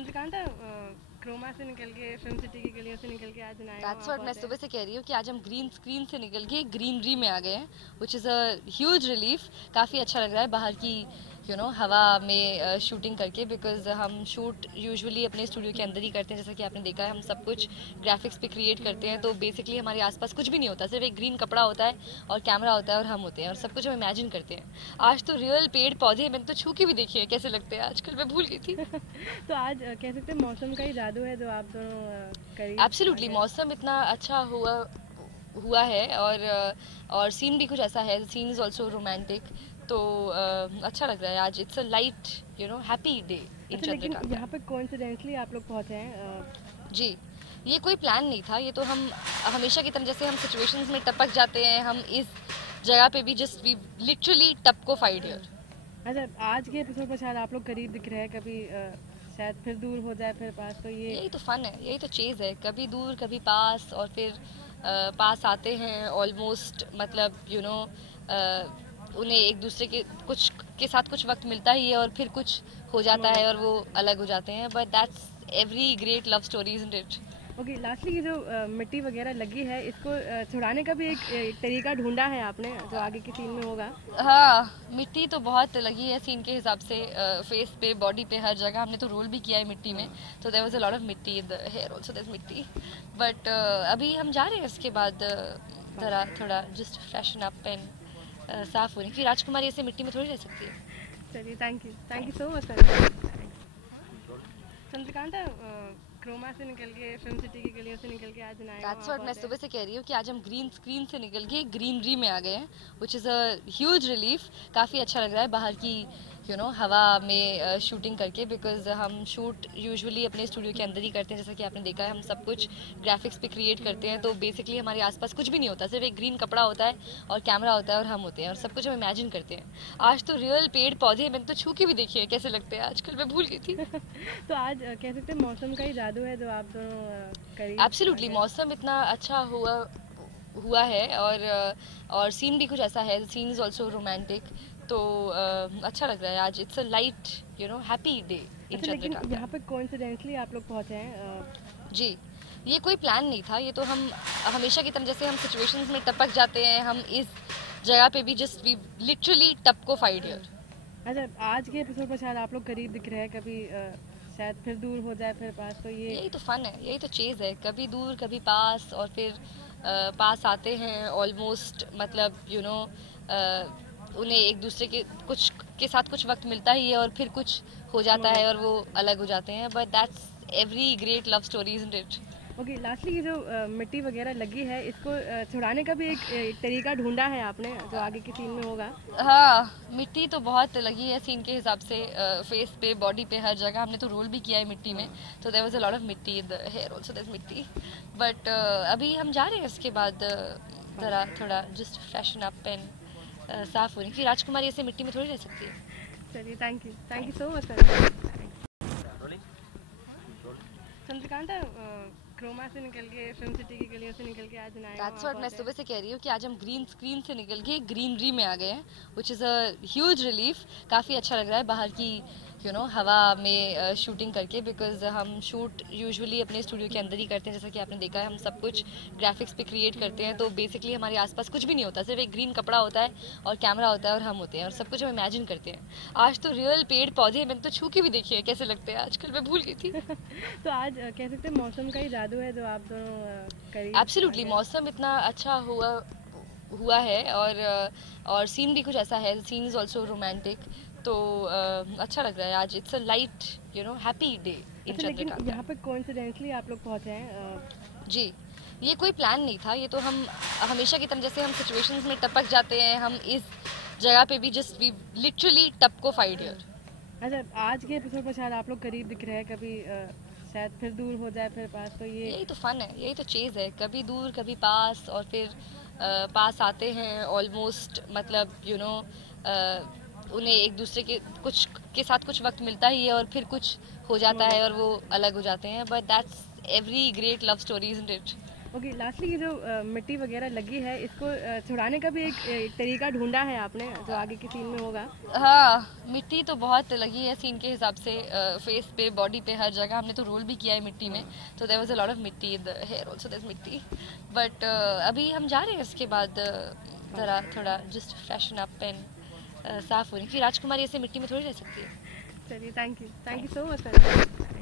Chandrakanta Chroma से निकल के फिल्म सिटी की गलियों से निकल के आज नए दैट्स व्हाट मैं सुबह से कह रही हूँ कि आज हम ग्रीन स्क्रीन से निकल के ग्रीनरी में आ गए हैं, which is a huge relief. काफ़ी अच्छा लग रहा है बाहर की हवा में शूटिंग करके, बिकॉज हम शूट यूजुअली अपने स्टूडियो के अंदर ही करते हैं। जैसा कि आपने देखा है, हम सब कुछ ग्राफिक्स पे क्रिएट करते हैं, तो बेसिकली हमारे आसपास कुछ भी नहीं होता, सिर्फ एक ग्रीन कपड़ा होता है और कैमरा होता है और हम होते हैं और सब कुछ हम इमेजिन करते हैं। आज तो रियल पेड़ पौधे मैंने तो छू के भी देखे हैं कैसे लगते हैं, आजकल मैं भूल गई थी। तो आज कह सकते हैं मौसम का ही जादू है जो आप दोनों करीब। एब्सोल्युटली, मौसम इतना अच्छा हुआ है और सीन भी कुछ ऐसा है, सीन इज ऑल्सो रोमांटिक, तो अच्छा लग रहा है आज। It's a light happy day in अच्छा, लेकिन चंद्रकांता। यहाँ पे कोइंसिडेंटली आप लोग पहुँचे हैं। जी, ये कोई प्लान नहीं था, ये तो हम हमेशा की तरह जैसे हम सिचुएशंस में टपक जाते हैं, हम इस जगह पे भी जस्ट वी लिटरली टपको फाइड हियर। अच्छा, आज के एपिसोड पर शायद आप लोग करीब दिख रहे हैं, कभी शायद फिर दूर हो जाए फिर पास, तो ये यही तो फन है, यही तो चीज़ है, कभी दूर कभी पास और फिर पास आते हैं ऑलमोस्ट, मतलब उन्हें एक दूसरे के साथ कुछ वक्त मिलता ही है और फिर कुछ हो जाता है और वो अलग हो जाते हैं, but that's every great love story, isn't it? Okay, lastly ये जो मिट्टी वगैरह लगी है, इसको छुड़ाने का भी एक तरीका ढूंढा है आपने जो आगे के सीन में होगा। हाँ, मिट्टी तो बहुत लगी है सीन के हिसाब से, फेस पे, बॉडी पे, हर जगह हमने तो रोल भी किया है मिट्टी में, तो there was a lot of mitti in the hair also, there is mitti. But अभी हम जा रहे हैं इसके बाद जरा थोड़ा जस्ट फ्रेशन अप एंड साफ होने की। राजकुमारी ऐसे मिट्टी में थोड़ी रह सकती है। चलिए, thank you so much. Chandrakanta Chroma से निकल के फिल्म सिटी की गलियों से निकल के आज नए। दैट्स व्हाट मैं सुबह से कह रही हूँ कि आज हम ग्रीन स्क्रीन से निकल के ग्रीनरी में आ गए हैं, which is a huge relief. काफ़ी अच्छा लग रहा है बाहर की हवा में शूटिंग करके, बिकॉज हम शूट यूजुअली अपने स्टूडियो के अंदर ही करते हैं। जैसा कि आपने देखा है, हम सब कुछ ग्राफिक्स पे क्रिएट करते हैं, तो बेसिकली हमारे आसपास कुछ भी नहीं होता, सिर्फ एक ग्रीन कपड़ा होता है और कैमरा होता है और हम होते हैं और सब कुछ हम इमेजिन करते हैं। आज तो रियल पेड़ पौधे मैंने तो छू के भी देखे हैं कैसे लगते हैं, आजकल मैं भूल गई थी। तो आज कह सकते हैं मौसम का ही जादू है जो आप दोनों करीब। एब्सोल्युटली, मौसम इतना अच्छा हुआ है और सीन भी कुछ ऐसा है, सीन इज ऑल्सो रोमांटिक, तो अच्छा लग रहा है आज। It's a light happy day in अच्छा, लेकिन चंद्रकांता। यहाँ पे कोइंसिडेंटली आप लोग पहुँचे हैं। जी, ये कोई प्लान नहीं था, ये तो हम हमेशा की तरह जैसे हम सिचुएशंस में टपक जाते हैं, हम इस जगह पे भी जस्ट वी लिटरली टपको फाइड हियर। अच्छा, आज के एपिसोड पर शायद आप लोग करीब दिख रहे हैं, कभी शायद फिर दूर हो जाए फिर पास, तो ये यही तो फन है, यही तो चीज़ है, कभी दूर कभी पास और फिर पास आते हैं ऑलमोस्ट, मतलब उन्हें एक दूसरे के साथ कुछ वक्त मिलता ही है और फिर कुछ हो जाता है और वो अलग हो जाते हैं, but that's every great love story, isn't it? Okay, lastly ये जो मिट्टी वगैरह लगी है, इसको छुड़ाने का भी एक तरीका ढूंढा है आपने जो आगे के सीन में होगा। हाँ, मिट्टी तो बहुत लगी है सीन के हिसाब से, फेस पे, बॉडी पे, हर जगह हमने तो रोल भी किया है मिट्टी में, तो there was a lot of mitti in the hair also, there is mitti. But अभी हम जा रहे हैं इसके बाद जरा थोड़ा जस्ट फ्रेशन अप एंड साफ होने की। राजकुमारी ऐसे मिट्टी में थोड़ी रह सकती है। चलिए, thank you so much. Chandrakanta Chroma से निकल के फिल्म सिटी की गलियों से निकल के आज नए। दैट्स व्हाट मैं सुबह से कह रही हूँ कि आज हम ग्रीन स्क्रीन से निकल के ग्रीनरी में आ गए हैं, which is a huge relief. काफ़ी अच्छा लग रहा है बाहर की हवा में शूटिंग करके, बिकॉज हम शूट यूजुअली अपने स्टूडियो के अंदर ही करते हैं। जैसा कि आपने देखा है, हम सब कुछ ग्राफिक्स पे क्रिएट करते हैं, तो बेसिकली हमारे आसपास कुछ भी नहीं होता, सिर्फ एक ग्रीन कपड़ा होता है और कैमरा होता है और हम होते हैं और सब कुछ हम इमेजिन करते हैं। आज तो रियल पेड़ पौधे मैंने तो छू के भी देखे हैं कैसे लगते हैं, आजकल मैं भूल गई थी। तो आज कह सकते हैं मौसम का ही जादू है जो आप दोनों करीब। एब्सोल्युटली, मौसम इतना अच्छा हुआ है और सीन भी कुछ ऐसा है, सीन इज ऑल्सो रोमांटिक, तो अच्छा लग रहा है आज। It's a light happy day in अच्छा, लेकिन चंद्रकांता। यहाँ पे कोइंसिडेंटली आप लोग पहुँचे हैं। जी, ये कोई प्लान नहीं था, ये तो हम हमेशा की तरह जैसे हम सिचुएशंस में टपक जाते हैं, हम इस जगह पे भी जस्ट वी लिटरली टपको फाइड हियर। अच्छा, आज के एपिसोड पर शायद आप लोग करीब दिख रहे हैं, कभी शायद फिर दूर हो जाए फिर पास, तो ये यही तो फन है, यही तो चीज़ है, कभी दूर कभी पास और फिर पास आते हैं ऑलमोस्ट, मतलब उन्हें एक दूसरे के साथ कुछ वक्त मिलता ही है और फिर कुछ हो जाता है और वो अलग हो जाते हैं, but that's every great love story, isn't it? Okay, lastly ये जो मिट्टी वगैरह लगी है, इसको छुड़ाने का भी एक तरीका ढूंढा है आपने जो आगे की सीन में होगा? हाँ, मिट्टी तो बहुत लगी है सीन के हिसाब से, फेस पे, बॉडी पे, हर जगह हमने तो रोल भी किया है मिट्टी में, तो there was a lot of mitti in the hair also, there is mitti. But अभी हम जा रहे हैं उसके बाद जरा थोड़ा जस्ट फ्रेशन अप एंड साफ होने की। राजकुमारी ऐसे मिट्टी में थोड़ी रह सकती है। चलिए, थैंक यू सो मच।